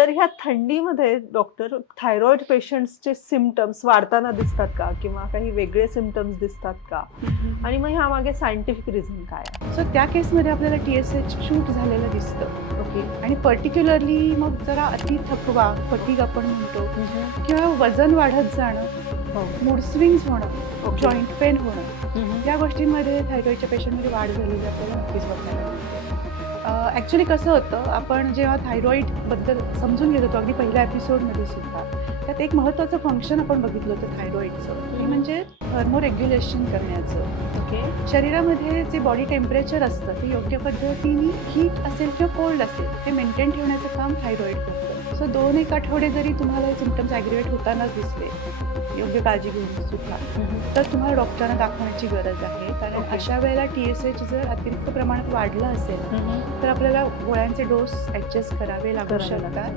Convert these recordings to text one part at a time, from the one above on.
तर ह्या थंडीमध्ये डॉक्टर थायरॉइड पेशंट्सचे सिम्पटम्स वाढताना दिसतात का? किंवा काही वेगळे सिम्पटम्स दिसतात का? आणि मग ह्यामागे सायंटिफिक रिझन काय आहे? सो त्या केसमध्ये आपल्याला TSH शूट झालेलं दिसतं. ओके. आणि पर्टिक्युलरली मग जरा अति थकवा, फटीग आपण म्हणतो किंवा वजन वाढत जाणं, हो. मूड स्विंग्स होणं, ओके. जॉईंट पेन होणं, या गोष्टींमध्ये थायरॉइडच्या पेशंटमध्ये वाढ झालेली आपल्याला नक्कीच बघायला मिळते. ॲक्च्युली कसं होतं, आपण जेव्हा थायरॉइडबद्दल समजून घेत होतो अगदी पहिल्या एपिसोडमध्ये सुद्धा, त्यात एक महत्त्वाचं फंक्शन आपण बघितलं होतं थायरॉइडचं, ते म्हणजे थर्मोरेग्युलेशन करण्याचं. ओके. शरीरामध्ये जे बॉडी टेम्परेचर असतं ते योग्य पद्धतीने हीट असेल किंवा कोल्ड असेल ते मेंटेन ठेवण्याचं काम थायरॉइड करतं. सो 2-1 आठवडे जरी तुम्हाला हे सिम्पटम्स ॲग्रिवेट होतानाच दिसले, योग्य काळजी घेऊन सुद्धा, तर तुम्हाला डॉक्टरांना दाखवण्याची गरज आहे. कारण ओके. अशा वेळेला TSH जर अतिरिक्त प्रमाणात वाढलं असेल तर आपल्याला गोळ्यांचे डोस ॲडजस्ट करावे लागू शकतात.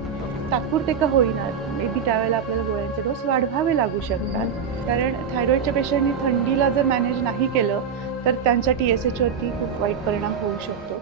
तात्पुरते का होईना, मे बी त्यावेळेला आपल्याला गोळ्यांचे डोस वाढवावे लागू शकतात. कारण थायरॉइडच्या पेशंटनी थंडीला जर मॅनेज नाही केलं तर त्यांच्या TSH वरती खूप वाईट परिणाम होऊ शकतो.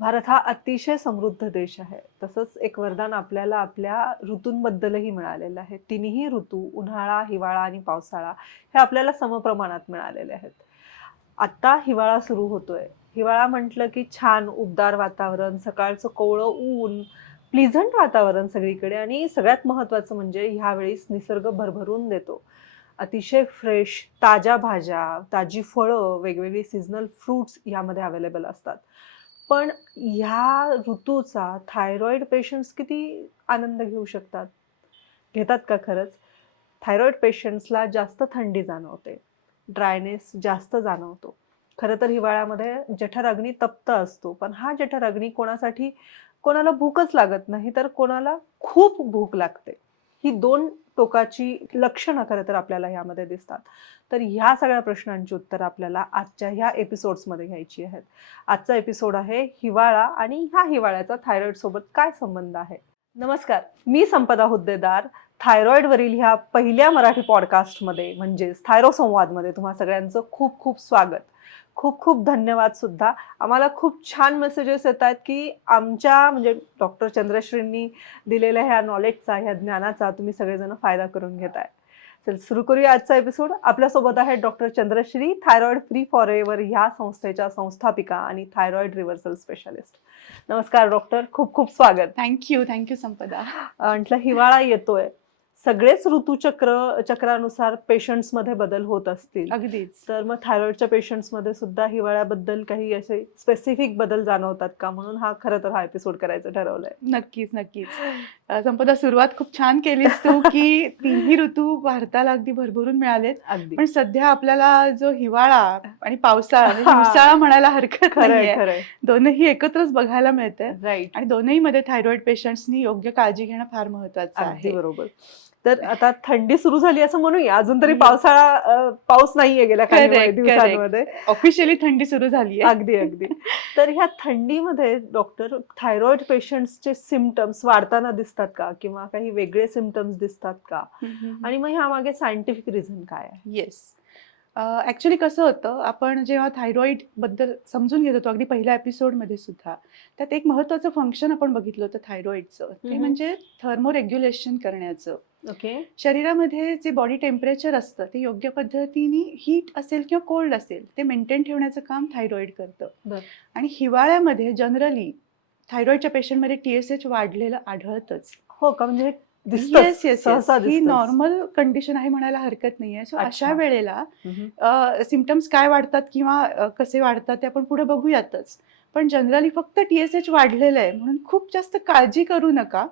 भारत हा अतिशय समृद्ध देश आहे. तसंच एक वरदान आपल्याला आपल्या ऋतूंबद्दलही मिळालेलं आहे. तिन्ही ऋतू उन्हाळा, हिवाळा आणि पावसाळा हे आपल्याला समप्रमाणात मिळालेले आहेत. आता हिवाळा सुरू होतोय. हिवाळा म्हटलं की छान उबदार वातावरण, सकाळचं कोवळं ऊन, प्लीझंट वातावरण सगळीकडे आणि सगळ्यात महत्त्वाचं म्हणजे ह्यावेळेस निसर्ग भरभरून देतो. अतिशय फ्रेश, ताज्या भाज्या, ताजी फळं, वेगवेगळी सीझनल फ्रुट्स यामध्ये अवेलेबल असतात. पण ह्या ऋतूचा थायरॉइड पेशंट्स किती आनंद घेऊ शकतात? घेतात का खरंच? थायरॉइड पेशंट्सला जास्त थंडी जाणवते, ड्रायनेस जास्त जाणवतो. खरं तर हिवाळ्यामध्ये जठर-अग्नी तप्त असतो, पण हा जठर-अग्नी कोणाला भूकच लागत नाही, तर कोणाला खूप भूक लागते. ही 2 टोकाची लक्षणं खरं तर आपल्याला यामध्ये दिसतात. तर ह्या सगळ्या प्रश्नांची उत्तरं आपल्याला आजच्या ह्या एपिसोड्समध्ये घ्यायची आहेत. आजचा एपिसोड आहे हिवाळा आणि ह्या हिवाळ्याचा थायरॉइडसोबत काय संबंध आहे? नमस्कार, मी संपदा हुद्देदार. थायरॉइडवरील ह्या पहिल्या मराठी पॉडकास्टमध्ये म्हणजेच थायरो संवादमध्ये तुम्हा सगळ्यांचं खूप खूप स्वागत. खूप खूप धन्यवाद सुद्धा. आम्हाला खूप छान मेसेजेस येत आहेत, की आमच्या म्हणजे डॉक्टर चंद्रश्रींनी दिलेल्या ह्या नॉलेजचा, ह्या ज्ञानाचा तुम्ही सगळेजण फायदा करून घेताय. चल सुरू करूया आजचा एपिसोड. आपल्यासोबत आहे डॉक्टर चंद्रश्री, थायरॉइड फ्री फॉरएव्हर ह्या संस्थेच्या संस्थापिका आणि थायरॉइड रिव्हर्सल स्पेशालिस्ट. नमस्कार डॉक्टर, खूप खूप स्वागत. थँक्यू संपदा. म्हटलं हिवाळा येतोय. सगळेच चक्रानुसार पेशंट्समध्ये बदल होत असतील. अगदीच. तर मग थायरॉइडच्या पेशंट्समध्ये सुद्धा हिवाळ्याबद्दल काही असे स्पेसिफिक बदल जाणवतात का? म्हणून खरं तर हा एपिसोड करायचं ठरवलंय. नक्कीच. संपदा, सुरुवात खूप छान केलीस तू, की तिन्ही ऋतू भारताला अगदी भरभरून मिळालेत. अगदी. पण सध्या आपल्याला जो हिवाळा आणि पावसाळा म्हणजे हां. हिवसाळा म्हणायला हरकत खरंय, नाहीये. खरंय. दोनही एकत्रच बघायला मिळतंय राइट. आणि दोनहीमध्ये थायरॉइड पेशंट्सनी योग्य काळजी घेणं फार महत्वाचं अगदी आहे. बरोबर. तर आता थंडी सुरू झाली असं म्हणूया. अजून तरी Yes. पाऊस नाहीये गेल्या काही करेक्ट. दिवसांमध्ये. ऑफिशियली थंडी सुरू झालीये. अगदी. तर ह्या थंडीमध्ये डॉक्टर थायरॉइड पेशंट्सचे सिम्पटम्स वाढताना दिसतात का? किंवा काही वेगळे सिम्पटम्स दिसतात का? आणि मग ह्यामागे सायंटिफिक रिझन काय आहे? येस. ॲक्च्युली कसं होतं, आपण जेव्हा थायरॉइडबद्दल समजून घेत होतो अगदी पहिल्या एपिसोडमध्ये सुद्धा, त्यात एक महत्त्वाचं फंक्शन आपण बघितलं होतं थायरॉइडचं, ते म्हणजे थर्मोरेग्युलेशन करण्याचं. ओके. शरीरामध्ये जे बॉडी टेम्परेचर असतं ते योग्य पद्धतीने हीट असेल किंवा कोल्ड असेल ते मेंटेन ठेवण्याचं काम थायरॉइड करतं. बरं. आणि हिवाळ्यामध्ये जनरली थायरॉइडच्या पेशंटमध्ये TSH वाढलेलं आढळतंच. हो का? म्हणजे दिसतं, येस. सहसा ही दिसतंच. नॉर्मल कंडिशन आहे म्हणायला हरकत नाहीये. सो अच्छा. अशा वेळेला हम्म. सिम्पटम्स काय वाढतात किंवा कसे वाढतात ते आपण पुढे बघूयातच. पण जनरली फक्त TSH वाढलेलं आहे म्हणून खूप जास्त काळजी करू नका.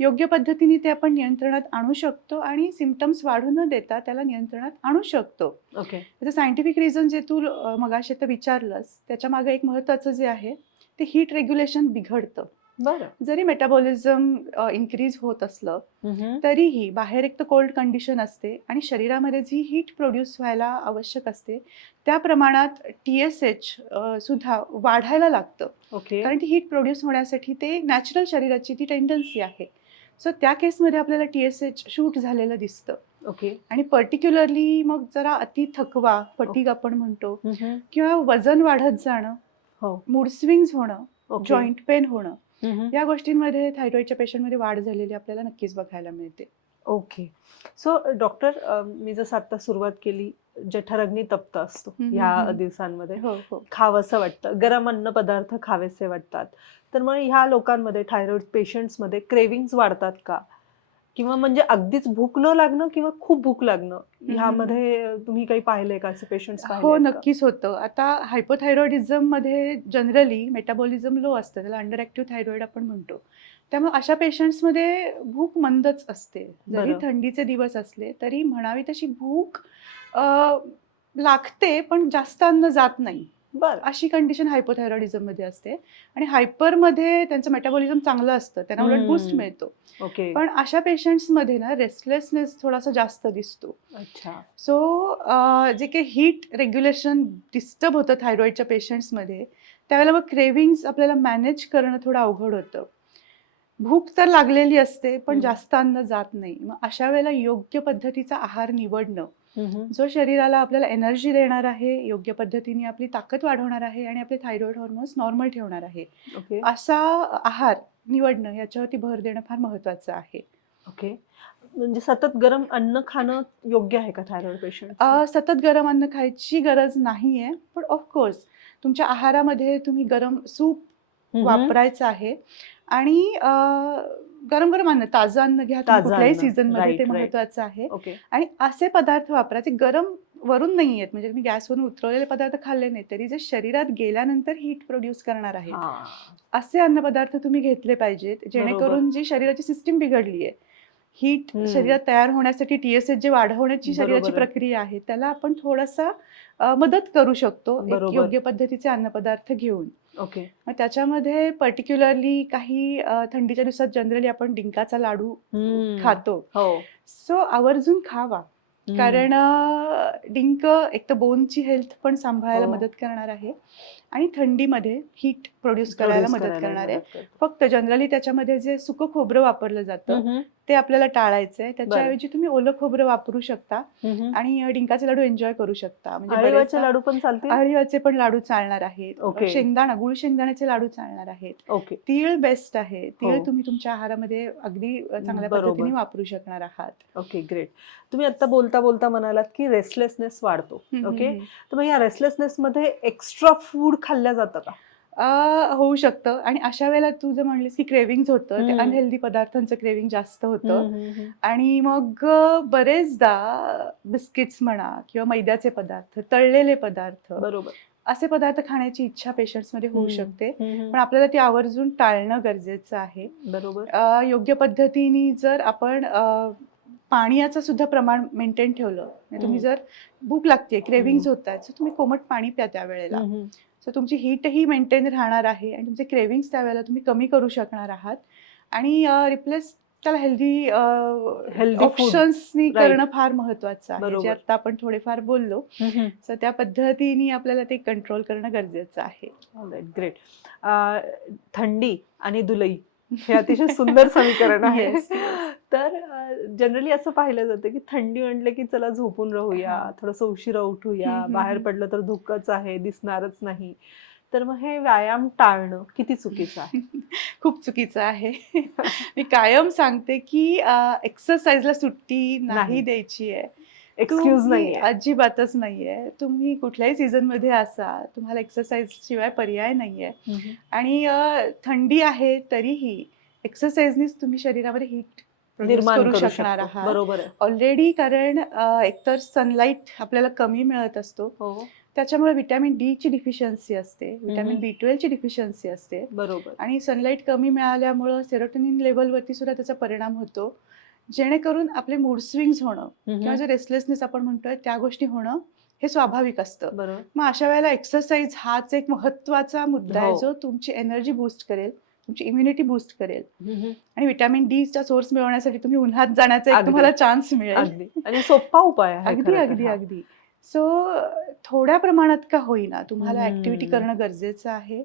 योग्य पद्धतीने ते आपण नियंत्रणात आणू शकतो आणि सिम्पटम्स वाढू न देता त्याला नियंत्रणात आणू शकतो. ओके. त्याचं सायंटिफिक रिझन जे तू मगाशी आता विचारलंस, त्याच्या मागे एक महत्त्वाचं जे आहे ते हीट रेग्युलेशन बिघडतं. बरं. जरी मेटाबॉलिझम इन्क्रीज होत असलं तरीही बाहेर एक तर कोल्ड कंडिशन असते आणि शरीरामध्ये जी हीट प्रोड्यूस व्हायला आवश्यक असते त्या प्रमाणात TSH सुद्धा वाढायला लागतं. ओके. कारण ती हीट प्रोड्यूस होण्यासाठी ते नॅचरल शरीराची ती टेंडन्सी आहे. सो त्या केसमध्ये आपल्याला TSH शूट झालेलं दिसतं. ओके. आणि पर्टिक्युलरली मग जरा अति थकवा, फटीग आपण म्हणतो, हम्म. किंवा वजन वाढत जाणं, हो. मूड स्विंग्स होणं, ओके. जॉईंट पेन होणं, हम्म. या गोष्टींमध्ये थायरॉइडच्या पेशंटमध्ये वाढ झालेली आपल्याला नक्कीच बघायला मिळते. ओके. सो डॉक्टर, मी जसं आता सुरुवात केली, जठराग्नी तप्त असतो ह्या दिवसांमध्ये, हो हो. खावंसं वाटतं, गरम अन्न पदार्थ खावेसे वाटतात. तर मग ह्या लोकांमध्ये, थायरॉइड पेशंट्समध्ये क्रेविंग्स वाढतात का? किंवा म्हणजे अगदीच भूक न लागणं किंवा खूप भूक लागणं, ह्यामध्ये तुम्ही काही पाहिलंय का, असे पेशंट्स हो, पाहिले का? नक्कीच होतं. आता हायपोथायरॉइडिझममध्ये जनरली मेटाबॉलिझम लो असतं, त्याला अंडर ॲक्टिव्ह थायरॉइड आपण म्हणतो. त्यामुळे अशा पेशंट्समध्ये भूक मंदच असते. जरी बरं. थंडीचे दिवस असले तरी म्हणावी तशी भूक अ, लागते, पण जास्त अन्न जात नाही. बरं. अशी कंडिशन हायपोथायरॉइडिझममध्ये असते. आणि हायपरमध्ये त्यांचं मेटाबॉलिझम चांगलं असतं, त्यांना उलट बूस्ट मिळतो. ओके. पण अशा पेशंट्समध्ये ना रेस्टलेसनेस थोडासा जास्त दिसतो. अच्छा. सो जे काही हीट रेग्युलेशन डिस्टर्ब होतं थायरॉइडच्या पेशंट्समध्ये, त्यावेळेला मग क्रेविंग्स आपल्याला मॅनेज करणं थोडं अवघड होतं. भूक तर लागलेली असते, पण जास्त अन्न जात नाही. मग अशा वेळेला योग्य पद्धतीचा आहार निवडणं, जो शरीराला आपल्याला एनर्जी देणार आहे, योग्य पद्धतीने आपली ताकद वाढवणार आहे आणि आपले थायरॉइड हॉर्मोन्स नॉर्मल ठेवणार आहे, ओके. असा आहार निवडणं याच्यावरती भर देणं फार महत्त्वाचं आहे. ओके. म्हणजे सतत गरम अन्न खाणं योग्य आहे का थायरॉइड पेशंट? सतत गरम अन्न खायची गरज नाहीये, पण ऑफकोर्स तुमच्या आहारामध्ये तुम्ही गरम सूप वापरायचं आहे. आणि गरम-गरम अन्न, ताजं अन्न घ्या तुम्ही ताजं कुठल्याही अन्न. सीझनमध्ये, ते राईट, राईट. महत्त्वाचं आहे. ओके. आणि असे पदार्थ वापरायचे गरम वरून नाही आहेत, म्हणजे तुम्ही गॅसवरून उतरवलेले पदार्थ खाल्ले नाही तरी जे शरीरात गेल्यानंतर हीट प्रोड्यूस करणार आहेत, हां. असे अन्नपदार्थ तुम्ही घेतले पाहिजेत, बरोबर. जेणेकरून जी शरीराची सिस्टीम बिघडली आहे, हीट शरीरात तयार होण्यासाठी TSH जे वाढवण्याची शरीराची बरोबर आहे. प्रक्रिया आहे, त्याला आपण थोडासा मदत करू शकतो एक बरोबर. योग्य पद्धतीचे अन्नपदार्थ घेऊन. ओके. मग त्याच्यामध्ये पर्टिक्युलरली काही थंडीच्या दिवसात जनरली आपण डिंकाचा लाडू खातो. हो. सो आवर्जून खावा. कारण डिंक एक तर बोनची हेल्थ पण सांभाळायला हो. मदत करणार आहे आणि थंडीमध्ये हीट प्रोड्यूस करायला मदत करणार आहे. मदत करतो. फक्त जनरली त्याच्यामध्ये जे सुकं खोबरं वापरलं जातं ते आपल्याला टाळायचं आहे. त्याच्याऐवजी तुम्ही ओलं खोबरं वापरू शकता आणि डिंकाचे लाडू एन्जॉय करू शकता. म्हणजे अळीवाचे बरेचदा लाडू पण चालतील? अळीवाचे पण लाडू चालणार आहेत. ओके. शेंगदाणा, गुळ शेंगदाण्याचे लाडू चालणार आहेत. ओके. तीळ बेस्ट आहे. तीळ हो. तुम्ही तुमच्या आहारामध्ये अगदी चांगल्या बरोबर. पद्धतीने वापरू शकणार आहात. Okay, great. तुम्ही आता बोलता बोलता म्हणालात की रेस्टलेसनेस वाढतो. ओके. तर मग या रेस्टलेसनेस मध्ये एक्स्ट्रा फूड खाल्लं जातं का? होऊ शकतं. आणि अशा वेळेला तू जर म्हणलीस की क्रेविंग्ज होतं, ते अनहेल्दी पदार्थांचं क्रेविंग जास्त होतं. आणि मग बरेचदा बिस्किट्स म्हणा किंवा मैद्याचे पदार्थ, तळलेले पदार्थ, बरोबर. असे पदार्थ खाण्याची इच्छा पेशंट्समध्ये होऊ शकते. पण आपल्याला ती आवर्जून टाळणं गरजेचं आहे. बरोबर. योग्य पद्धतीने जर आपण पाण्याचं सुद्धा प्रमाण मेंटेन ठेवलं, तुम्ही जर भूक लागते, क्रेविंग्ज होत आहेत, तुम्ही कोमट पाणी प्या त्यावेळेला. सो तुमची हीटही मेंटेन राहणार आहे आणि तुमचे क्रेविंग्स त्यावेळेला तुम्ही कमी करू शकणार आहात. आणि रिप्लेस त्याला हेल्दी ऑप्शन्सनी करणं फार महत्वाचं आहे, जे बरोबर. आता आपण थोडेफार बोललो. सो त्या पद्धतीने आपल्याला ते कंट्रोल करणं गरजेचं आहे. ग्रेट. थंडी आणि दुलई हे अतिशय सुंदर समीकरण आहे. Yes, तर जनरली असं पाहिलं जातं की थंडी म्हटलं की चला झोपून राहूया, हां. थोडंसं उशिरा उठूया, बाहेर पडलं तर धुकंच आहे, दिसणारच नाही. तर मग हे व्यायाम टाळणं किती चुकीचं आहे? खूप चुकीचं आहे. मी कायम सांगते की एक्सरसाइजला सुट्टी नाही नाही. द्यायची आहे. एक्सक्यूज तुम्ही नाहीये. अजिबातच नाहीये. तुम्ही कुठल्याही सीझनमध्ये असा, तुम्हाला एक्सरसाइज शिवाय पर्याय नाहीये. आणि थंडी आहे तरीही एक्सरसाइजनीच तुम्ही शरीरामध्ये हीट निर्माण करू करू शकणार शकतो. आहात बरोबर आहे. ऑलरेडी. कारण एकतर सनलाईट आपल्याला कमी मिळत असतो, हो. त्याच्यामुळे व्हिटॅमिन डी ची डिफिशियन्सी असते, व्हिटॅमिन B12 ची डिफिशियन्सी असते. बरोबर. आणि सनलाईट कमी मिळाल्यामुळं सेरोटोनिन लेवलवरती सुद्धा त्याचा परिणाम होतो, जेणेकरून आपले मूड स्विंग्स होणं किंवा जे रेस्टलेसनेस आपण म्हणतोय त्या गोष्टी होणं हे स्वाभाविक असतं. बरोबर. मग अशा वेळेला एक्सरसाइज हाच एक महत्त्वाचा मुद्दा आहे, हो. जो तुमची एनर्जी बूस्ट करेल, तुमची इम्युनिटी बूस्ट करेल आणि विटॅमिन डीचा सोर्स मिळवण्यासाठी तुम्ही उन्हात जाण्याचा एक अगदी. तुम्हाला चान्स मिळेल. अगदी आणि सोपा उपाय आहे अगदी खरं तर अगदी हा. अगदी. सो थोड्या प्रमाणात का होईना तुम्हाला हम्म. ऍक्टिव्हिटी करणं गरजेचं आहे.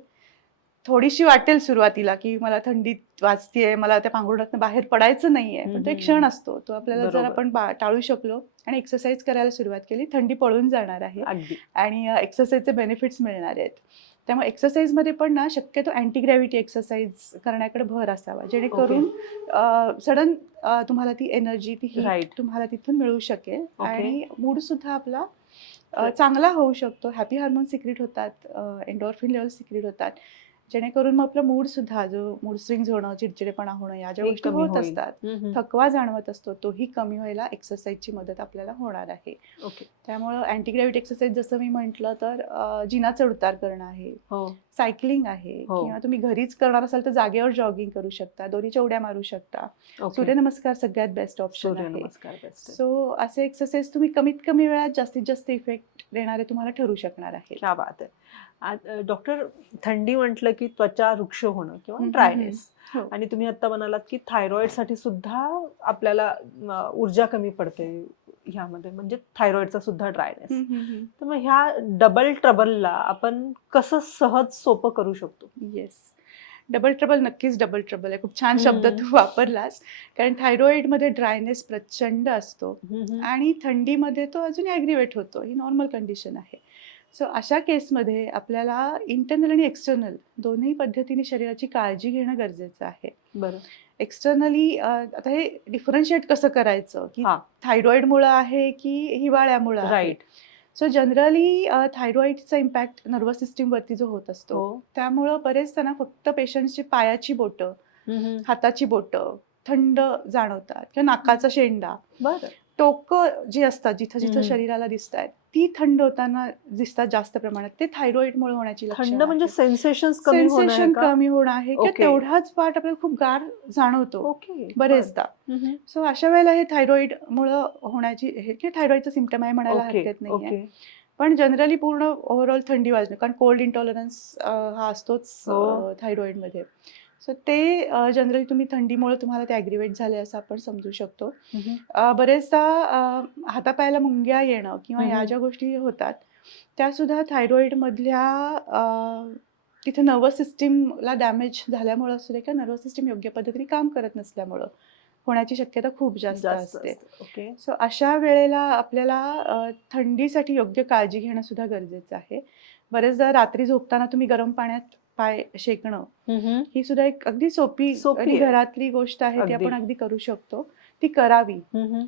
थोडीशी वाटेल सुरुवातीला की मला थंडीत वाजतीये, मला त्या पांघरुणातनं बाहेर पडायचं नाहीये, पण तो एक क्षण असतो. तो आपल्याला जर बरोबर. आपण टाळू शकलो आणि एक्सरसाइज करायला सुरुवात केली, थंडी पळून जाणार आहे अगदी आणि एक्सरसाइजचे बेनिफिट्स मिळणार आहेत. त्यामुळे एक्सरसाइजमध्ये पण ना शक्यतो अँटी ग्रॅव्हिटी एक्सरसाइज करण्याकडे भर असावा, जेणेकरून सडन तुम्हाला ती एनर्जी, ती Right. हीट तुम्हाला तिथून मिळू शकेल Okay. आणि मूड सुद्धा आपला चांगला होऊ शकतो. हॅपी हार्मोन सिक्रेट होतात, एन्डॉर्फिन लेवल सिक्रेट होतात, जेणेकरून मग आपला मूड सुद्धा, जो मूड स्विंग्स होणं, चिडचिडेपणा होणं, या ज्या हे गोष्टी कमी होत होईल. असतात, थकवा जाणवत असतो, तोही कमी व्हायला एक्सरसाइजची मदत आपल्याला होणार आहे. ओके. त्यामुळं अँटी ग्रॅव्हिटी एक्सरसाइज जसं मी म्हटलं तर जिना चढउतार करणं आहे, हो सायकलिंग आहे, हो. किंवा तुम्ही घरीच करणार असाल तर जागेवर जॉगिंग करू शकता, दोरीच्या उड्या मारू शकता. ओके. सूर्यनमस्कार सगळ्यात बेस्ट ऑप्शन आहे. सूर्यनमस्कार बेस्ट आहे. सो असे एक्सरसाइज तुम्ही कमीत कमी वेळात जास्तीत जास्त इफेक्ट देणारे तुम्हाला ठरू शकणार आहे. क्या बात आहे. डॉक्टर, थंडी म्हटलं की त्वचा रुक्ष होणं किंवा हम्म, ड्रायनेस, हो. आणि तुम्ही आता म्हणालात की थायरॉइड साठी सुद्धा आपल्याला ऊर्जा कमी पडते ह्यामध्ये, म्हणजे थायरॉइडचा सुद्धा ड्रायनेस. तर मग ह्या डबल ट्रबलला आपण कसं सहज सोपं करू शकतो? येस, डबल ट्रबल नक्कीच डबल ट्रबल आहे. खूप छान शब्द तू वापरलास, कारण थायरॉइडमध्ये ड्रायनेस प्रचंड असतो आणि थंडीमध्ये तो अजून ॲग्रिवेट होतो. ही नॉर्मल कंडिशन आहे. सो अशा केसमध्ये आपल्याला इंटरनल आणि एक्सटर्नल दोन्ही पद्धतीने शरीराची काळजी घेणं गरजेचं आहे. बरं. एक्सटर्नली आता हे डिफरन्शिएट कसं करायचं, की हा. थायरॉइडमुळं आहे की हिवाळ्यामुळं आहे. राईट. सो जनरली थायरॉइडचा इम्पॅक्ट नर्वस सिस्टीमवरती जो होत असतो, हो. त्यामुळं बरेचदा ना फक्त पेशंटची पायाची बोटं, हाताची बोटं थंड जाणवतात, किंवा नाकाचा शेंडा, बरं. टोकं जी असतात जिथं जिथं हम्म. शरीराला दिसत आहेत, ती थंड होताना दिसतात जास्त प्रमाणात. ते थायरॉइडमुळे होण्याची थंड लक्षणं म्हणजे आहेत. सेन्सेशन्स कमी होणं आहे सेन्सेशन का? कमी होणं आहे, किंवा ओके. तेवढाच पार्ट आपल्याला खूप गार जाणवतो ओके. बरेचदा. बरं. सो अशा वेळेला हे थायरॉइडमुळं होण्याची, हे किंवा थायरॉइडचा सिम्पटम आहे म्हणायला ओके. हरकत नाहीये. ओके. पण जनरली पूर्ण ओव्हरऑल थंडी वाजणं, कारण कोल्ड इंटॉलरन्स हा असतोच हो. थायरॉइडमध्ये. सो ते जनरली तुम्ही थंडीमुळे तुम्हाला ते ॲग्रिवेट झाले असं आपण समजू शकतो. बरेचदा हातापायाला मुंग्या येणं किंवा या ज्या गोष्टी होतात, त्यासुद्धा थायरॉइडमधल्या तिथे नर्वस सिस्टीमला डॅमेज झाल्यामुळं असू दे, किंवा नर्वस सिस्टीम योग्य पद्धतीने काम करत नसल्यामुळं होण्याची शक्यता खूप जास्त असते. ओके. सो अशा वेळेला आपल्याला थंडीसाठी योग्य काळजी घेणं सुद्धा गरजेचं आहे. बरेचदा रात्री झोपताना तुम्ही गरम पाण्यात पाय शेकणं, ही सुद्धा एक अगदी सोपी आणि आहे. घरातली गोष्ट आहे, ती अगदी. आपण अगदी करू शकतो. ती करावी,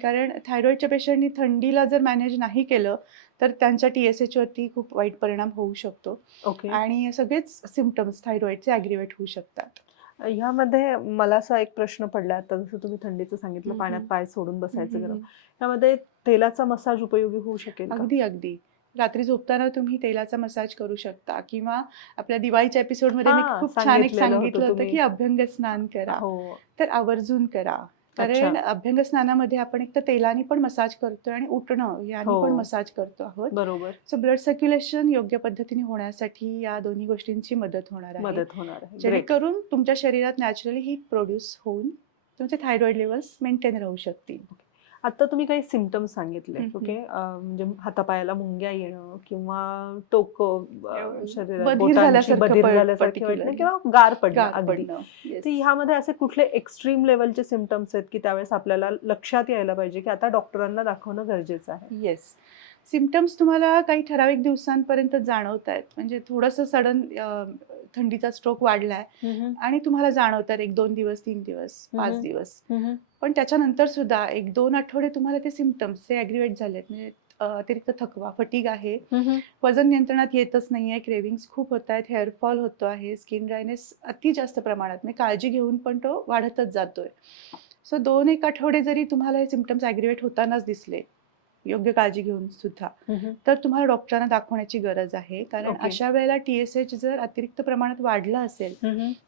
कारण थायरॉइडच्या पेशंटनी थंडीला जर मॅनेज नाही केलं तर त्यांच्या TSH वरती खूप वाईट परिणाम होऊ शकतो ओके. आणि सगळेच सिम्पटम्स थायरॉइडचे ॲग्रिवेट होऊ शकतात. ह्यामध्ये मला असा एक प्रश्न पडला, आता जसं तुम्ही थंडीचं सांगितलं, पाण्यात पाय सोडून बसायचं गरम, ह्यामध्ये तेलाचा मसाज उपयोगी होऊ शकेल का? अगदी अगदी. रात्री झोपताना तुम्ही तेलाचा मसाज करू शकता, किंवा आपल्या दिवाळीच्या एपिसोडमध्ये मी खूप छान एक सांगितलं होतं की अभ्यंग स्नान करा. हो. तर आवर्जून करा, कारण अभ्यंग स्नानामध्ये आपण एक तर तेलाने पण मसाज करतोय आणि उठणं याने पण मसाज करतो आहोत. बरोबर. सो ब्लड सर्क्युलेशन योग्य पद्धतीने होण्यासाठी या दोन्ही गोष्टींची मदत होणार आहे, जेणेकरून तुमच्या शरीरात नॅचरली हीट प्रोड्यूस होऊन तुमचे थायरॉइड लेवल्स मेंटेन राहू शकतील. आता तुम्ही काही सिम्पटम्स सांगितले, ओके, म्हणजे हातापायाला मुंग्या येणं किंवा टोकं शरीरात बधीर झाल्यासारखं वाटणं किंवा गार पडणं. पडणं. तर ह्यामध्ये असे कुठले एक्स्ट्रीम लेवलचे सिम्पटम्स आहेत की त्यावेळेस आपल्याला लक्षात यायला पाहिजे की आता डॉक्टरांना दाखवणं गरजेचं आहे? येस, सिम्पटम्स तुम्हाला काही ठराविक दिवसांपर्यंत जाणवत आहेत, म्हणजे थोडंसं सडन थंडीचा स्ट्रोक वाढलाय आणि तुम्हाला जाणवत आहेत 1-2 दिवस, 3 दिवस, 5 दिवस, पण त्याच्यानंतर सुद्धा 1-2 आठवडे तुम्हाला ते सिम्पटम्स जे ॲग्रिवेट झालेत, म्हणजे अतिरिक्त थकवा, फटीग आहे, वजन नियंत्रणात येतच नाहीये, क्रेविंग्स खूप होत आहेत, हेअरफॉल होतो आहे, स्किन ड्रायनेस अति जास्त प्रमाणात, म्हणजे काळजी घेऊन पण तो वाढतच जातोय. सो 2-1 आठवडे जरी तुम्हाला हे सिम्पटम्स ॲग्रिवेट होतानाच दिसले, योग्य काळजी घेऊन सुद्धा, तर तुम्हाला डॉक्टरांना दाखवण्याची गरज आहे, कारण अशा वेळेला TSH जर अतिरिक्त प्रमाणात वाढला असेल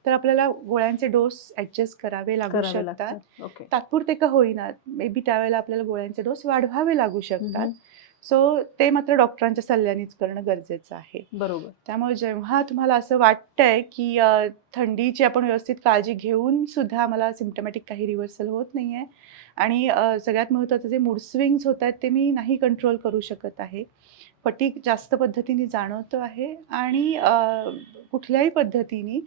तर आपल्याला गोळ्यांचे डोस ऍडजस्ट करावे लागू शकतात. तात्पुरते का होईना, मे बी त्यावेळेला आपल्याला गोळ्यांचे डोस वाढवावे लागू शकतात. सो ते मात्र डॉक्टरांच्या सल्ल्यानेच करणं गरजेचं आहे. बरोबर. त्यामुळे जेव्हा तुम्हाला असं वाटतंय की थंडीची आपण व्यवस्थित काळजी घेऊन सुद्धा मला सिम्पटमॅटिक काही रिव्हर्सल होत नाहीये आणि सगळ्यात महत्त्वाचं जे मूड स्विंग्स होत आहेत ते मी नाही कंट्रोल करू शकत आहे. फटीग जास्त पद्धतीने जाणवतो आहे आणि कुठल्याही पद्धतीने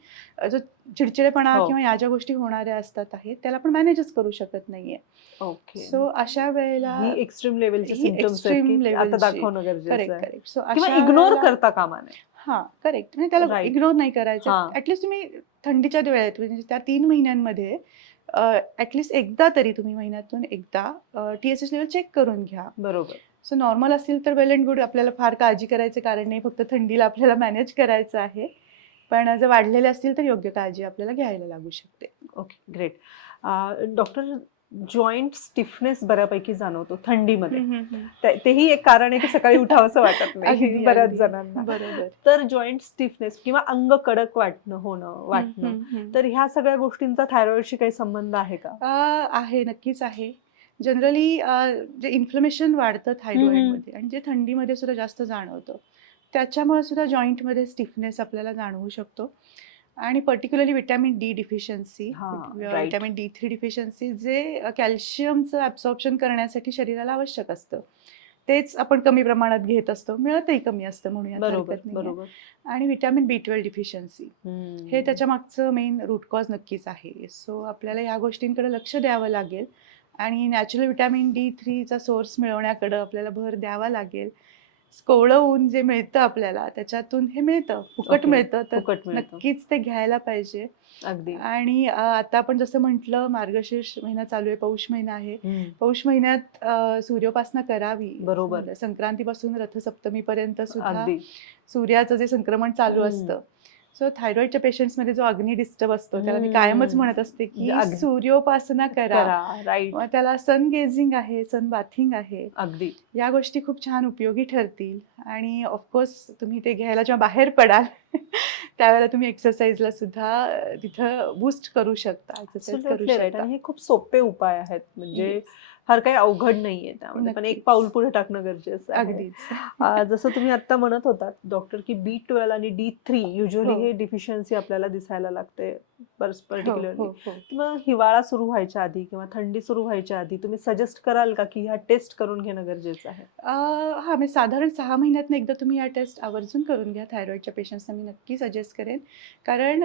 जो चिडचिडेपणा हो. किंवा या ज्या गोष्टी होणाऱ्या असतात आहेत त्याला आपण मॅनेजच करू शकत नाहीये. ओके. सो अशा वेळेला ही एक्स्ट्रीम लेवलचे ही सिम्पटम्स आहेत एक्स्ट्रीम की आता लेवलची दाखवणं गरजेचं करेक्ट आहे करेक्ट. सो किंवा अशा इग्नोर वेळेला करता कामा नये. हां, करेक्ट. म्हणजे त्याला राइट. इग्नोर नाही करायचं. हां. ॲटलीस्ट तुम्ही थंडीच्या वेळेत म्हणजे त्या 3 महिन्यांमध्ये ॲटलीस्ट एकदा तरी तुम्ही महिन्यातून एकदा TSH लेव्हल चेक करून घ्या. बरोबर. सो नॉर्मल असतील तर वेल एंड गुड. आपल्याला फार काळजी करायचं कारण नाही. फक्त थंडीला आपल्याला मॅनेज करायचं आहे. पण जर वाढलेले असतील तर योग्य काळजी आपल्याला घ्यायला लागू शकते. Okay, great. Doctor, joint stiffness बऱ्यापैकी जाणवतो थंडीमध्ये. तेही एक कारण आहे की सकाळी उठावंसं वाटत नाही अगदी, बऱ्याच अगदी. जणांना. बरोबर. तर जॉइंट स्टिफनेस किंवा अंग कडक वाटणं तर ह्या सगळ्या गोष्टींचा थायरॉइडशी काही संबंध आहे का? आहे, नक्कीच आहे. जनरली जे इन्फ्लमेशन वाढतं थायरॉइडमध्ये आणि जे थंडीमध्ये सुद्धा जास्त जाणवतं, त्याच्यामुळे सुद्धा जॉईंटमध्ये स्टिफनेस आपल्याला जाणवू शकतो. आणि पर्टिक्युलरली विटॅमिन डी डिफिशियन्सी, हां, राइट. विटॅमिन D3 डिफिशियन्सी जे कॅल्शियमचं ॲब्सॉर्प्शन करण्यासाठी शरीराला आवश्यक असतं. तेच आपण कमी प्रमाणात घेत असतो. मिळतही कमी असतं म्हणूयात, बरोबर, हरकत नाहीये. बरोबर. आणि विटॅमिन B12 डिफिशियन्सी हे त्याच्या मागचं मेन रूट कॉज नक्कीच आहे. सो आपल्याला या गोष्टींकडे लक्ष द्यावं लागेल आणि नॅचरल विटॅमिन D3चा सोर्स मिळवण्याकडं आपल्याला भर द्यावा लागेल. कोवळं ऊन जे मिळतं आपल्याला त्याच्यातून हे मिळतं, फुकट ओके, मिळतं, तर फुकट मिळतं. नक्कीच ते घ्यायला पाहिजे. अगदी. आणि आता आपण जसं म्हटलं मार्गशीर्ष महिना चालू आहे, पौष महिना आहे. हम्म. पौष महिन्यात सूर्योपासना करावी. बरोबर. म्हणजे संक्रांतीपासून रथसप्तमीपर्यंत सुद्धा अगदी. सूर्याचं जे संक्रमण चालू हम्म. असतं. सो थायरॉइडच्या पेशंट्समध्ये जो अग्नी डिस्टर्ब असतो त्याला मी कायमच म्हणत असते की अगदी. सूर्योपासना करा. राईट. मग त्याला सन गेझिंग आहे, सन बाथिंग आहे. अगदी. या गोष्टी खूप छान उपयोगी ठरतील आणि ऑफकोर्स तुम्ही ते घ्यायला जेव्हा बाहेर पडाल त्यावेळेला तुम्ही एक्सरसाइजला सुद्धा तिथं बूस्ट करू शकता, एक्सरसाइज करू Absolutely right. शकता. आणि हे खूप सोपे उपाय आहेत म्हणजे Yes. फार काही अवघड नाहीये त्यामध्ये, पण एक नक्कीच. पाऊल पुढे टाकणं गरजेचं आहे. अगदीच. जसं तुम्ही आता म्हणत होतात डॉक्टर की B12 आणि D3 युजली हो. हे डिफिशियन्सी आपल्याला दिसायला लागते हो, पर्टिक्युलरली. हो, हो. मग हिवाळा सुरू व्हायच्या आधी किंवा थंडी सुरू व्हायच्या आधी तुम्ही सजेस्ट कराल का की ह्या टेस्ट करून घेणं गरजेचं आहे? हां, म्हणजे साधारण 6 महिन्यातनं एकदा तुम्ही या टेस्ट आवर्जून करून घ्या. थायरॉइडच्या पेशंट्सना मी नक्की सजेस्ट करेन. कारण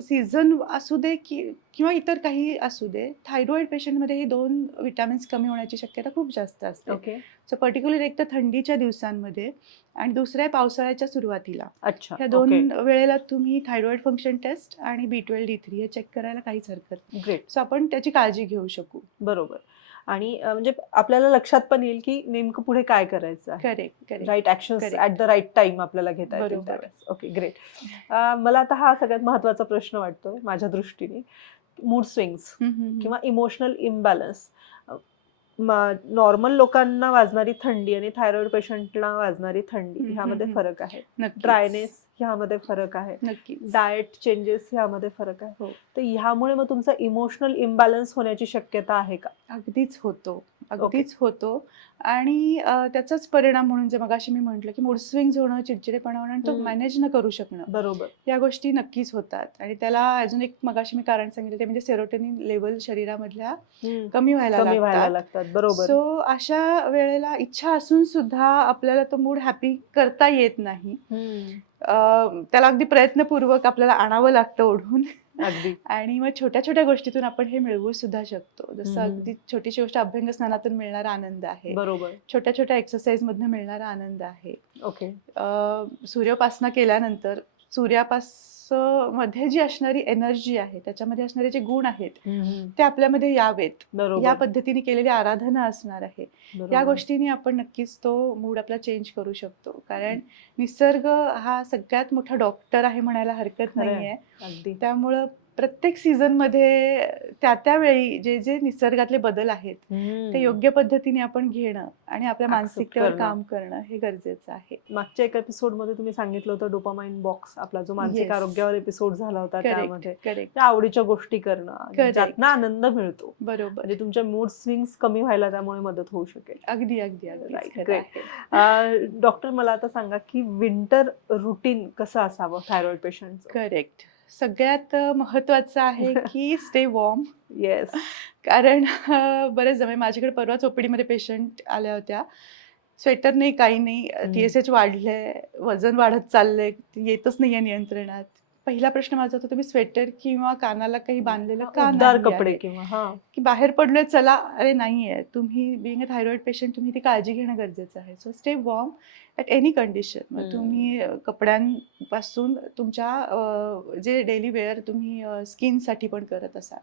सीझन असू दे किंवा इतर काही असू दे, थायरॉइड पेशंटमध्ये हे 2 विटॅमिन्स कमी होण्याची शक्यता खूप जास्त असते. ओके. सो पर्टिक्युलर एक तर थंडीच्या दिवसांमध्ये आणि दुसऱ्या पावसाळ्याच्या सुरुवातीला. अच्छा. ह्या ओके. 2 वेळेला तुम्ही थायरॉइड फंक्शन टेस्ट आणि B12 D3 हे चेक करायला काहीच हरकत नाही. ग्रेट. सो आपण त्याची काळजी घेऊ शकू. बरोबर. आणि म्हणजे आपल्याला लक्षात पण येईल की नेमकं पुढे काय करायचं आहे. Correct, correct. Right actions Correct. At the right time आपल्याला घेता येतील बरोबर. त्यावेळेस. Okay, great. मला आता हा सगळ्यात महत्त्वाचा प्रश्न वाटतोय माझ्या दृष्टीने. मूड स्विंग्स किंवा इमोशनल इम्बॅलन्स. नॉर्मल लोकांना वाजणारी थंडी आणि थायरॉइड पेशंटला वाजणारी थंडी ह्यामध्ये फरक आहे. नक्कीच. ड्रायनेस ह्यामध्ये फरक आहे. नक्कीच. डाएट चेंजेस ह्यामध्ये फरक आहे. हो. तर ह्यामुळे मग तुमचा इमोशनल इम्बॅलन्स होण्याची शक्यता आहे का? अगदीच होतो. अगदीच होतो. आणि त्याचाच परिणाम म्हणून जे मगाशी मी म्हटलं की मूड स्विंग्स होणं, चिडचिडेपणा होणं आणि तो मॅनेज न करू शकणं. बरोबर. या गोष्टी नक्कीच होतात. आणि त्याला अजून एक मगाशी मी कारण सांगितलं ते म्हणजे सेरोटोनिन लेवल शरीरामधल्या कमी व्हायला लागतात. बरोबर. सो अशा वेळेला इच्छा असून सुद्धा आपल्याला तो मूड हॅपी करता येत नाही. त्याला अगदी प्रयत्नपूर्वक आपल्याला आणावं लागतं ओढून. अगदी. आणि मग छोट्या छोट्या गोष्टीतून आपण हे मिळवू सुद्धा शकतो. जसं हम्म. अगदी छोटीशी गोष्ट अभ्यंग स्नानातून मिळणारा आनंद आहे. बरोबर. छोट्या छोट्या एक्सरसाइज मधनं मिळणारा आनंद आहे. ओके. सूर्योपासना केल्यानंतर मध्ये जी असणारी एनर्जी आहे, त्याच्यामध्ये असणारे जे गुण आहेत ते आपल्यामध्ये यावेत. या बरोबर. पद्धतीने केलेली आराधना असणार आहे. या बरोबर. गोष्टींनी आपण नक्कीच तो मूड आपला चेंज करू शकतो. कारण निसर्ग हा सगळ्यात मोठा डॉक्टर आहे म्हणायला हरकत खरंय. नाहीये. अगदी. त्यामुळं प्रत्येक सीझनमध्ये त्या वेळी जे जे निसर्गातले बदल आहेत ते योग्य पद्धतीने आपण घेणं आणि आपल्या Accept मानसिकतेवर करणं. काम करणं हे गरजेचं आहे. मागच्या एका एपिसोड मध्ये तुम्ही सांगितलं होतं डोपामाइन बॉक्स, आपला जो मानसिक Yes. आरोग्यावर एपिसोड झाला होता करेक्ट, त्यामध्ये करेक्ट, त्या आवडीच्या गोष्टी करणं Correct. ज्यातनं आनंद मिळतो, बरोबर. म्हणजे तुमच्या मूड स्विंग्स कमी व्हायला त्यामुळे मदत होऊ शकेल. अगदी अगदी अगदी Right, खरं great. आहे. डॉक्टर मला आता सांगा की विंटर रुटीन कसं असावं थायरॉइड पेशंटचं? करेक्ट. सगळ्यात महत्वाचं आहे की स्टे वॉर्म. येस. कारण बरेच जण माझ्याकडे परवाच OPD मध्ये पेशंट आल्या होत्या. स्वेटर नाही, काही नाही. TSH वाढलंय, वजन वाढत चाललंय, येतच नाहीये नियंत्रणात. पहिला प्रश्न माझा होता, तुम्ही स्वेटर किंवा कानाला काही बांधलेलं का उबदार नाही कपडे आहे? किंवा हा की बाहेर पडलोय चला, अरे नाहीये. तुम्ही बिंग अ थायरॉइड पेशंट तुम्ही ती काळजी घेणं गरजेचं आहे. So stay warm at any condition. मग तुम्ही कपड्यांपासून तुमच्या जे डेली वेअर तुम्ही स्किनसाठी पण करत असाल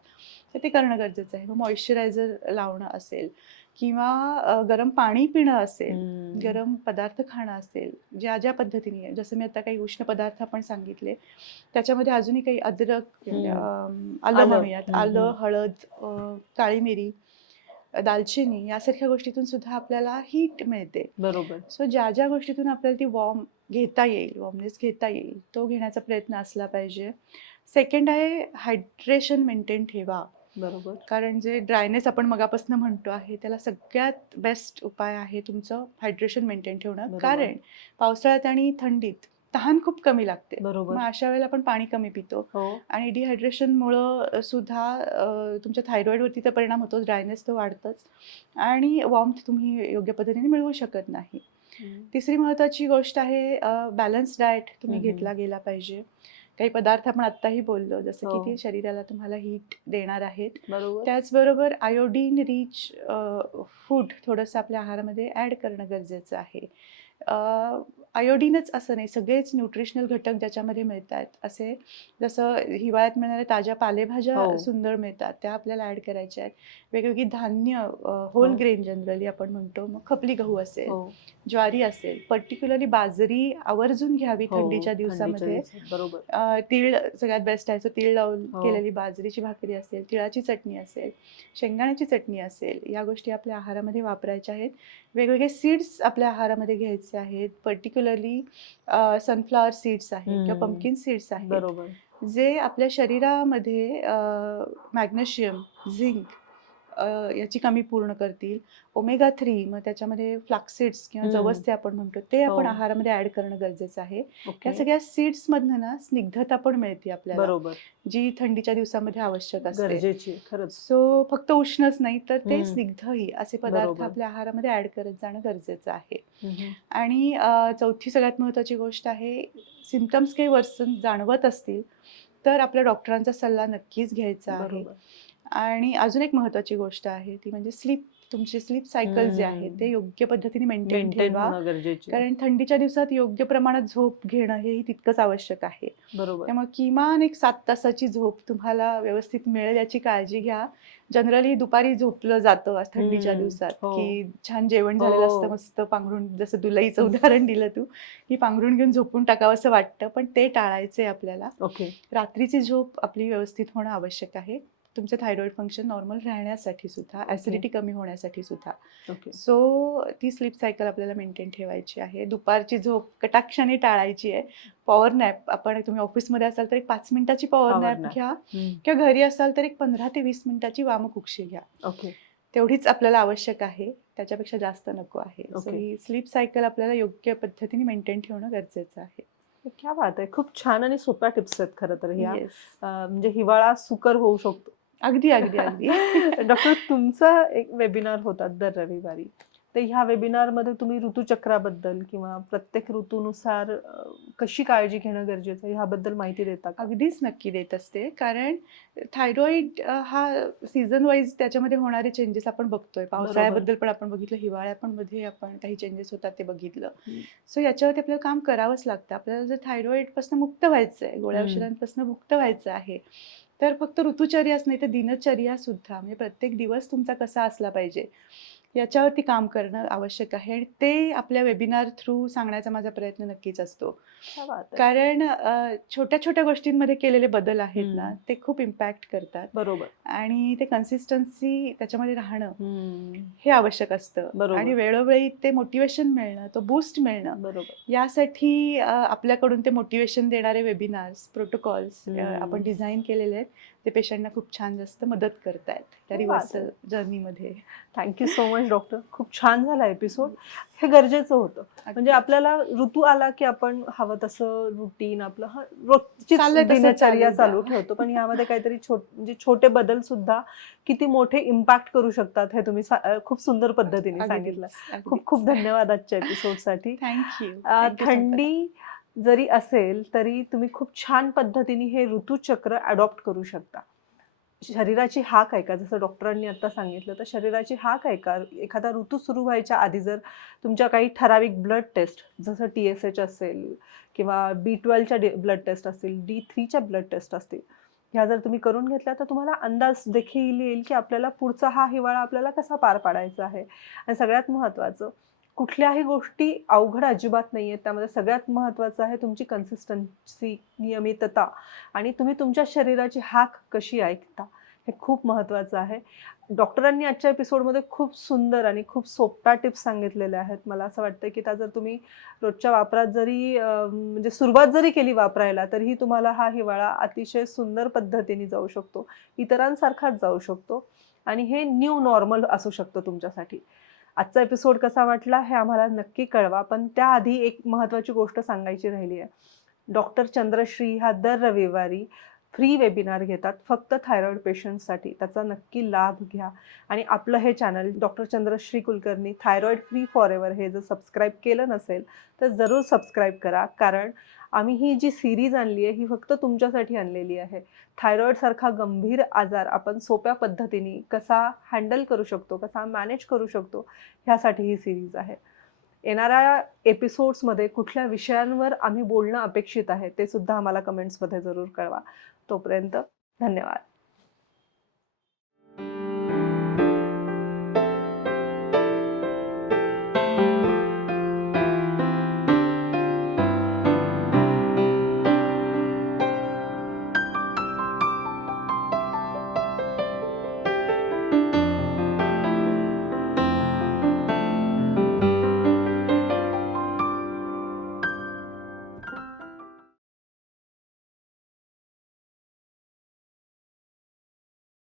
तर ते करणं गरजेचं आहे. मग मॉइश्चरायझर लावणं असेल किंवा गरम पाणी पिणं असेल, गरम पदार्थ खाणं असेल, ज्या पद्धतीने आहे. जसं मी आता काही उष्ण पदार्थ आपण सांगितले, त्याच्यामध्ये अजूनही काही अद्रक, आलं म्हणूयात, आलं, हळद, काळी मिरी, दालचिनी यासारख्या गोष्टीतून सुद्धा आपल्याला हीट मिळते. बरोबर. सो ज्या गोष्टीतून आपल्याला ती वॉर्मनेस घेता येईल तो घेण्याचा प्रयत्न असला पाहिजे. सेकंड आहे हायड्रेशन मेंटेन ठेवा. बरोबर. कारण जे ड्रायनेस आपण मगापासून म्हणतो आहे त्याला सगळ्यात बेस्ट उपाय आहे तुमचं हायड्रेशन मेंटेन ठेवणं. बरोबर. कारण पावसाळ्यात आणि थंडीत तहान खूप कमी लागते. बरोबर. मग अशा वेळेला आपण पाणी कमी पितो हो. आणि डिहायड्रेशनमुळं सुद्धा तुमच्या थायरॉइडवरती तर परिणाम होतो, ड्रायनेस तर वाढतंच आणि वॉर्मथ तुम्ही योग्य पद्धतीने मिळवू शकत नाही. तिसरी महत्त्वाची गोष्ट आहे बॅलन्स डाएट तुम्ही घेतला गेला पाहिजे. काही पदार्थ आपण आत्ताही बोललो जसं की ते शरीराला तुम्हाला हीट देणार आहेत. बरोबर. त्याचबरोबर आयोडीन रिच फूड थोडंसं आपल्या आहारामध्ये ॲड करणं गरजेचं आहे. आयोडीनच असं नाही, सगळेच न्यूट्रिशनल घटक ज्याच्यामध्ये मिळतात असे जसं हिवाळ्यात मिळणाऱ्या ताज्या पालेभाज्या सुंदर मिळतात त्या आपल्याला ॲड करायच्या आहेत. वेगवेगळी धान्य, होल ग्रेन जनरली आपण म्हणतो, मग खपली गहू असेल, ज्वारी असेल, पर्टिक्युलरली बाजरी आवर्जून घ्यावी थंडीच्या दिवसामध्ये. बरोबर. तीळ सगळ्यात बेस्ट आहे. तीळ लावून केलेली बाजरीची भाकरी असेल, तिळाची चटणी असेल, शेंगदाण्याची चटणी असेल, या गोष्टी आपल्या आहारामध्ये वापरायच्या आहेत. वेगवेगळे सीड्स आपल्या आहारामध्ये घ्यायचे आहेत. पर्टिक्युलरली सनफ्लॉवर सीड्स आहेत किंवा पंपकिन सीड्स आहेत. बरोबर. जे आपल्या शरीरामध्ये मॅग्नेशियम, झिंक याची कमी पूर्ण करतील. ओमेगा 3 मग त्याच्यामध्ये फ्लॅक्सीड्स किंवा जवसचे आपण म्हणतो ते आपण आहारामध्ये ऍड करणं गरजेचं आहे. या सगळ्या सीड्समधनं ना स्निग्धता पण मिळते आपल्याला. बरोबर. जी थंडीच्या दिवसामध्ये आवश्यक असते. गरजेची खरंच. सो फक्त उष्णच नाही तर ते स्निग्धही असे पदार्थ आपल्या आहारामध्ये ऍड करत जाणं गरजेचं आहे. आणि चौथी सगळ्यात महत्त्वाची गोष्ट आहे, सिम्पटम्स काही वर्सन जाणवत असतील तर आपल्या डॉक्टरांचा सल्ला नक्कीच घ्यायचा आहे. आणि अजून एक महत्त्वाची गोष्ट आहे ती म्हणजे स्लीप. तुमचे स्लीप सायकल जे आहे ते योग्य पद्धतीने मेंटेन ठेवा. कारण थंडीच्या दिवसात योग्य प्रमाणात झोप घेणं हेही तितकंच आवश्यक आहे. त्यामुळे किमान एक 7 तासाची झोप तुम्हाला व्यवस्थित मिळेल याची काळजी घ्या. जनरली दुपारी झोपलं जातं थंडीच्या दिवसात की छान जेवण झालेलं असतं, मस्त पांघरून, जसं दुलईचं उदाहरण दिलं तू की पांघरून घेऊन झोपून टाकावं असं वाटतं, पण ते टाळायचंय आपल्याला. रात्रीची झोप आपली व्यवस्थित होणं आवश्यक आहे तुमचं थायरॉइड फंक्शन नॉर्मल राहण्यासाठी सुद्धा, ऍसिडिटी कमी होण्यासाठी सुद्धा. सो ती स्लीप सायकल आपल्याला मेंटेन ठेवायची आहे. दुपारची झोप कटाक्षाने टाळायची आहे. पॉवर नॅप, आपण तुम्ही ऑफिसमध्ये असाल तर एक 5 मिनिटाची पॉवर नॅप घ्या किंवा घरी असाल तर एक 15 ते 20 मिनिटाची वामकुक्षी घ्या. तेवढीच आपल्याला आवश्यक आहे, त्याच्यापेक्षा जास्त नको आहे. सो ही स्लीप सायकल आपल्याला योग्य पद्धतीने मेंटेन ठेवणं गरजेचं आहे. क्या बात आहे. खूप छान आणि सोप्या टिप्स आहेत खरं तर ह्या. म्हणजे हिवाळा सुकर होऊ शकतो. अगदी अगदी अगदी. डॉक्टर, तुमचा एक वेबिनार होता दर रविवारी, तर ह्या वेबिनार मध्ये तुम्ही ऋतुचक्राबद्दल किंवा प्रत्येक ऋतूनुसार कशी काळजी घेणं गरजेचं आहे ह्याबद्दल माहिती देता का? अगदीच नक्की देत असते. कारण थायरॉइड हा सीझन वाईज त्याच्यामध्ये होणारे चेंजेस आपण बघतोय. पावसाळ्याबद्दल पण आपण बघितलं, हिवाळ्यामध्ये आपण काही चेंजेस होतात ते बघितलं. सो याच्यावरती आपल्याला काम करावंच लागतं. आपल्याला जर थायरॉइडपासून मुक्त व्हायचं आहे, गोळ्या औषधांपासून मुक्त व्हायचं आहे, तर फक्त ऋतुचर्याच नाही तर दिनचर्या सुद्धा, म्हणजे प्रत्येक दिवस तुमचा कसा असला पाहिजे. याच्यावरती काम करणं आवश्यक आहे आणि ते आपल्या वेबिनार थ्रू सांगण्याचा माझा प्रयत्न नक्कीच असतो. क्या बात आहे. कारण छोट्या छोट्या गोष्टींमध्ये केलेले बदल आहेत ना, हम्म. ते खूप इम्पॅक्ट करतात बरोबर. आणि ते कन्सिस्टन्सी त्याच्यामध्ये राहणं हम्म. हे आवश्यक असतं बरोबर. आणि वेळोवेळी ते मोटिवेशन मिळणं, तो बूस्ट मिळणं, बरोबर. यासाठी आपल्याकडून ते मोटिवेशन देणारे वेबिनार्स, प्रोटोकॉल्स आपण डिझाईन केलेले आहेत. ते पेशंटना खूप छान जास्त मदत करतायत त्या क्या बात रिव्हर्सल जर्नीमध्ये. Thank you so much doctor. खूप छान झाला एपिसोड. हे गरजेचं होतं. म्हणजे अगदीच. आपल्याला ऋतू आला की आपण हवं तसं रुटीन आपलं रोजचीच चाललंय तसं दिनचर्या चालू चालू द्या. ठेवतो. पण यामध्ये काहीतरी म्हणजे छोटे बदल सुद्धा किती मोठे इम्पॅक्ट करू शकतात हे तुम्ही खूप सुंदर पद्धतीने सांगितलं. खूप खूप धन्यवाद आजच्या एपिसोडसाठी. थँक्यू. थंडी जरी असेल तरी तुम्ही खूप छान पद्धतीने हे ऋतुचक्र अडॉप्ट करू शकता. शरीराची हाक ऐका, जसं डॉक्टरांनी आता सांगितलं, तर शरीराची हाक ऐका. एखादा ऋतू सुरू व्हायच्या आधी जर तुमच्या काही ठराविक ब्लड टेस्ट, जसं TSH असेल किंवा B12च्या ब्लड टेस्ट असतील, D3च्या ब्लड टेस्ट असतील, ह्या जर तुम्ही करून घेतल्या तर तुम्हाला अंदाज देखील येईल की आपल्याला पुढचा हा हिवाळा आपल्याला कसा पार पाडायचा आहे. आणि सगळ्यात महत्त्वाचं, कुठल्याही गोष्टी अवघड अजिबात नाही आहेत. त्यामध्ये सगळ्यात महत्त्वाचं आहे तुमची कन्सिस्टन्सी, नियमितता आणि तुम्ही तुमच्या शरीराची हाक कशी ऐकता, हे खूप महत्त्वाचं आहे. डॉक्टरांनी आजच्या एपिसोडमध्ये खूप सुंदर आणि खूप सोप्या टिप्स सांगितलेल्या आहेत. मला असं वाटतं की त्या जर तुम्ही रोजच्या वापरात जरी म्हणजे सुरुवात जरी केली वापरायला, तरीही तुम्हाला हा हिवाळा अतिशय सुंदर पद्धतीने जाऊ शकतो. इतरांसारखाच जाऊ शकतो आणि हे न्यू नॉर्मल असू शकतं तुमच्यासाठी. आजचा एपिसोड कसा वाटला हे आम्हाला नक्की कळवा. पण त्याआधी एक महत्त्वाची गोष्ट सांगायची राहिली आहे. डॉक्टर चंद्रश्री हा दर रविवारी फ्री वेबिनार घेतात फक्त थायरॉईड पेशंट्ससाठी. त्याचा नक्की लाभ घ्या आणि आपलं हे channel doctor Chandrashree Kulkarni thyroid free forever हे जर सबस्क्राईब केलं नसेल तर जरूर सबस्क्राईब करा. कारण आम्ही ही जी सिरीज आणली आहे ही फक्त तुमच्यासाठी आणलेली आहे. थायरॉईडसारखा गंभीर आजार आपण सोप्या पद्धतीने कसा हँडल करू शकतो, कसा मॅनेज करू शकतो, ह्यासाठी ही सिरीज आहे. येणाऱ्या एपिसोड्समध्ये कुठल्या विषयांवर आम्ही बोलणं अपेक्षित आहे ते सुद्धा आम्हाला कमेंट्समध्ये जरूर कळवा. तोपर्यंत धन्यवाद.